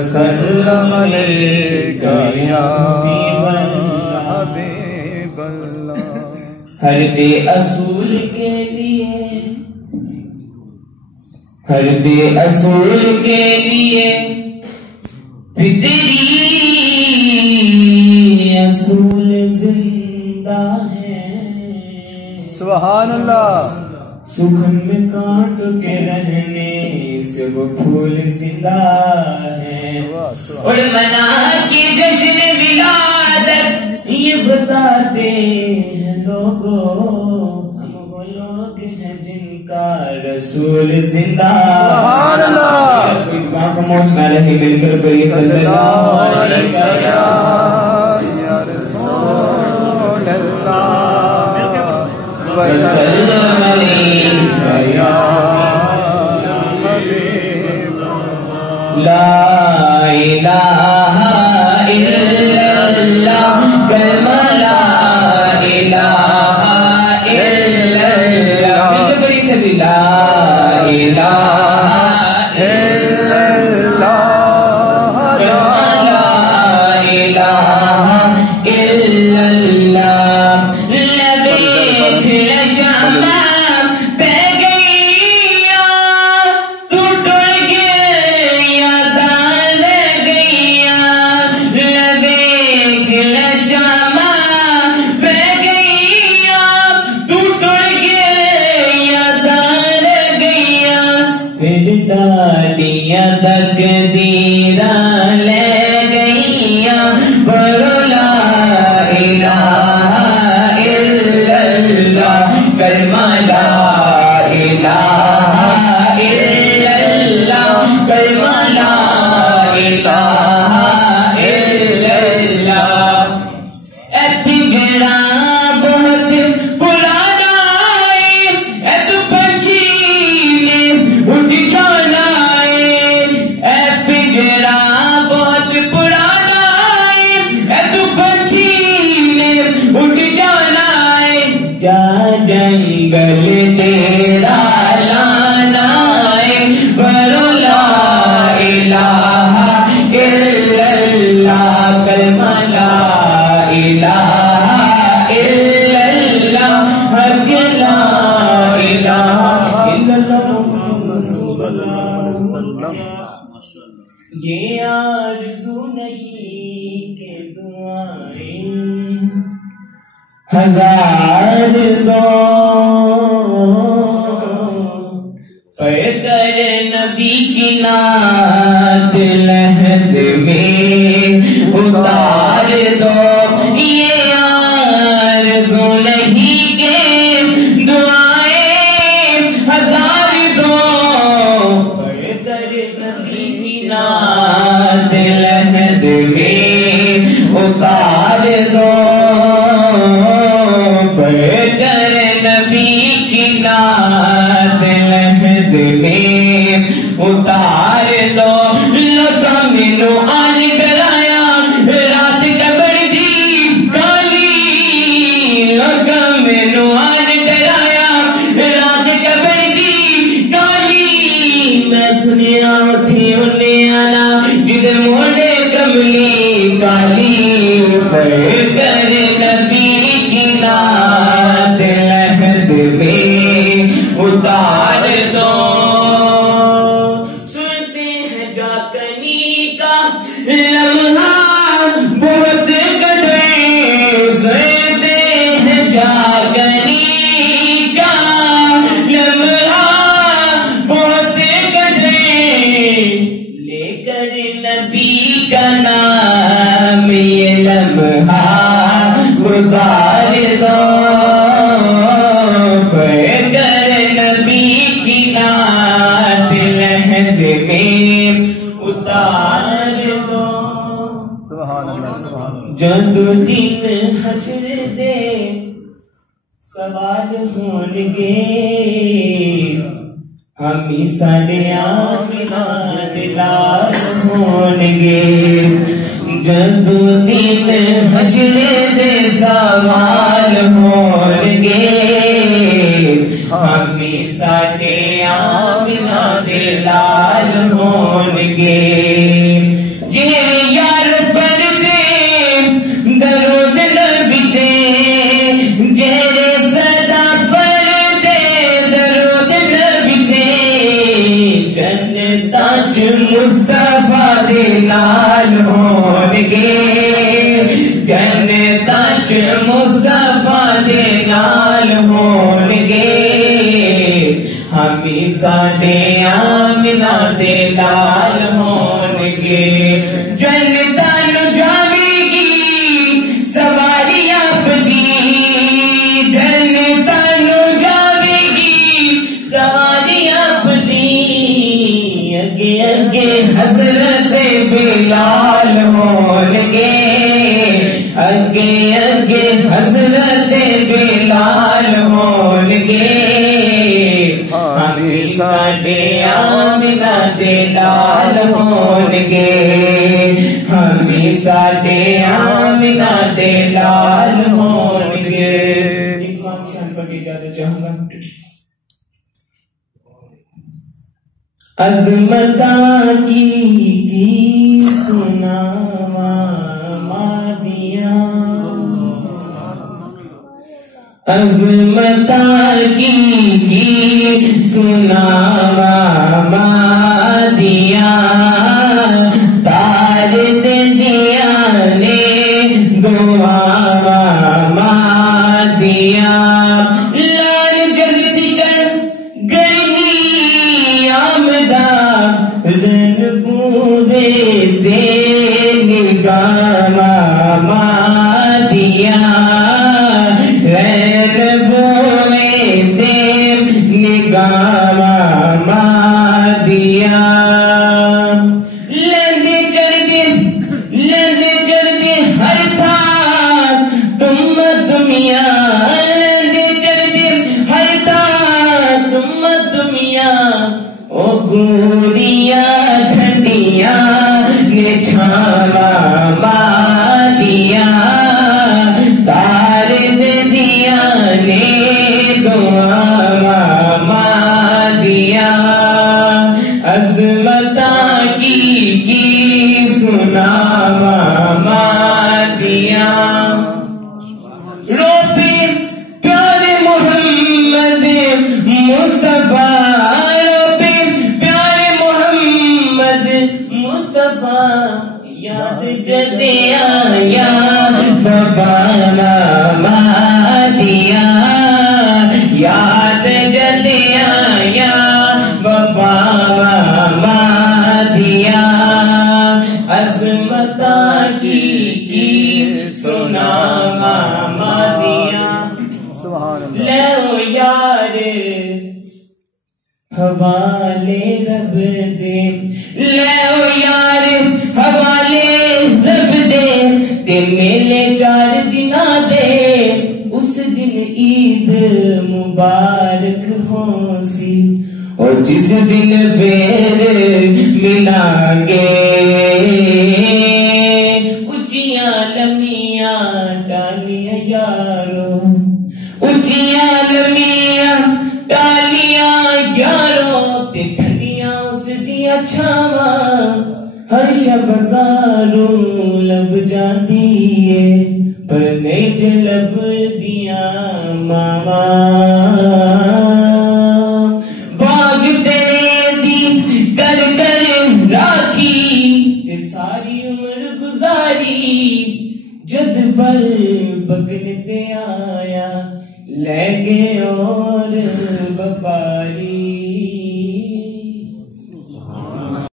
وسلم علیک یا حبیب اللہ. ہر بے اصول کے لیے، ہر بے اصول کے لیے فطری اصول زندہ ہے. سبحان اللہ. سکھن میں کانٹ کے رہنے سے وہ پھول زندہ ہے. اور منا کی جشن ولادت یہ بتاتے ہیں لوگوں، ہم وہ لوگ ہیں جن کا رسول زندہ. سبحان اللہ. اس بات کو موچنا رہے مل کر کوئی صلی اللہ علیہ یا رسول اللہ وسلم علیک یا حبیب. لا الہ الا اللہ کلمہ لا الہ الا اللہ. مل کے بڑی سبھی لا الہ الا اللہ کلمہ لا الہ الا اللہ. لبیک لشمہ پہ گئیا تو ٹوٹ گیا دان گیا. لبیک لشمہ پہ گئیا تو ٹوٹ گیا دان گیا. پھر ڈالیاں تقدیراں لے گئیا پر لا الہ الا اللہ کلمہ لا الہ الا اللہ کلمہ لا الہ الا اللہ. اے پنجرا بہت پرانا ہے، اے تو پنچھی میں اٹھ جانا ہے. اے پنجرا بہت پرانا ہے، اے تو پنچھی میں اٹھ جانا ہے. جا جنگل تیرا لانا ہے پر لا الہ الا اللہ کلمہ لا الہ الا اللہ حق لا الہ الا اللہ. یہ آرزو نہیں کہ دعائیں ہزار دو پر کر نبی کی نعت لحد میں اتار دو. یہ آرزو نہیں کہ دعائیں ہزار دو پر کر نبی کی نعت لحد میں اتار دو. کر نبی کی نعت لحد میں اتار دو. لکا مینو آن کرایا رات کبڑ دی کالی. لکا مینو آن کرایا رات کبڑ دی کالی. میں سنیا تھی انہیں آنا جدھر موڑے کملی کالی. پر کر نبی کی نعت لحد میں اتار دو. سنتے ہیں جاکنی کا لمحہ بہت قدر، سنتے ہیں جاکنی کا لمحہ بہت قدر. لے کر نبی کا نام یہ لمحہ گزار دو. کر نبی کی نعت لحد میں اتار دو. سبحان اللہ. سبحان اللہ. جب دن حشر دے سوال ہونگے، ہم ساڑے آمینہ دلال ہونگے. جب دن حشر دے سوال ہونگے، ہم ساڑے آمینہ دلال ہونگے. چ مصطفیٰ دے نال ہون گے جنتاں چ مصطفیٰ دے نال ہون گے ہمیں ساڈے آمنہ دے لال ہون گے جنتاں نو جاوے گی سواری آپ دی جنتاں نو جاوے گی سواری آپ دی اگے اگے حضرت بلال ہون گے اگے اگے حضرت بلال ہون گے ہمیں ساڈے آمنہ دے لال ہون گے ہمیں ساڈے آمنہ دے لال ہون گے ایک واقعہ پڑھ کے اجازت چاہوں گا عظمتاں کی سناواں مادیاں عظمتاں کی سناواں مادیاں تار دیا نے دعاواں مادیاں لال جگتی کر گرمی آمدہ رن پورے دے نگاواں مادیاں رن پورے دے نگاواں مادیاں لندے چڑھتے ہر تھان تم دنیا لندے چڑھتے ہر تھان تم دنیا او گوریاں ٹھنڈیاں نے چھاواں مادیاں تار دیا نے دعاواں مادیاں عظمتاں کی سناواں مادیاں رو پہ پیارے محمد مصطفیٰ رو پہ پیارے محمد مصطفیٰ یاد جدیا یا بابانا مادیاں یاد جدیا یا بابانا مادیاں عظمتاں کی سناواں مادیاں سبحان اللہ لو یار حوالے رب دے لو یار حوالے رب دے تے میلے 4 دنا دے اس دن عید مبارک ہو سی اور جس دن پھر ملیں گے اچیاں لمیاں ٹالیاں یارو اچیاں لمیاں ٹالیاں یارو تے ٹھنڈیاں اس دیاں چھاواں ہر شب بازاروں لب جاندی ہے پر نہیں جو لب دیاں ماواں باغ تیرے دی کر کر راکھی تے ساری عمر گزاری جد بل بگن تے آیا لے گئے